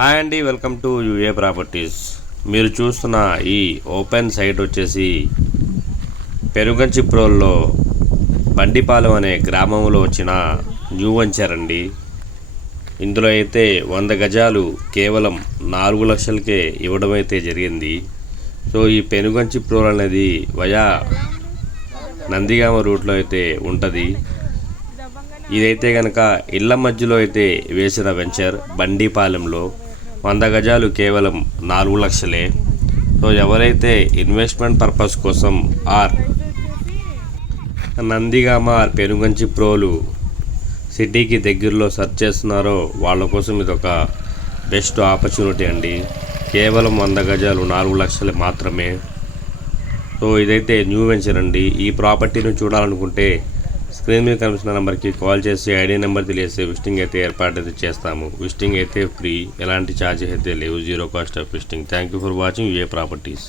Hi అండి welcome to UA properties. మీరు చూస్తున్న ఈ ఓపెన్ సైట్ వచ్చేసి పెరుగంచిప్రోల్లో బండిపాలెం అనే గ్రామంలో వచ్చిన న్యూ వెంచర్ అండి. ఇందులో అయితే వంద గజాలు కేవలం నాలుగు లక్షలకే ఇవ్వడం అయితే జరిగింది. సో ఈ పెనుగంచిప్రోల్ అనేది వయా నందిగామ రూట్లో అయితే ఉంటుంది. ఇదైతే కనుక ఇళ్ళ మధ్యలో అయితే వేసిన వెంచర్ బండిపాలెంలో. వంద గజాలు కేవలం నాలుగు లక్షలే. సో ఎవరైతే ఇన్వెస్ట్మెంట్ పర్పస్ కోసం or Nandigama or Penuganchiprolu సిటీకి దగ్గరలో సెర్చ్ చేస్తున్నారో వాళ్ళ కోసం ఇది ఒక బెస్ట్ ఆపర్చునిటీ అండి. కేవలం వంద గజాలు నాలుగు లక్షలు మాత్రమే. సో ఇదైతే న్యూ వెంచర్ అండి. ఈ ప్రాపర్టీని చూడాలనుకుంటే స్క్రీన్ మీద కనిపిస్తున్న నెంబర్కి కాల్ చేసి ఐడి నెంబర్ తెలియజేస్తే విజిటింగ్ అయితే ఏర్పాటు అయితే చేస్తాము. విజిటింగ్ అయితే ఫ్రీ. ఎలాంటి ఛార్జెస్ అయితే లేవు. Zero cost of visiting. Thank you for watching. A properties.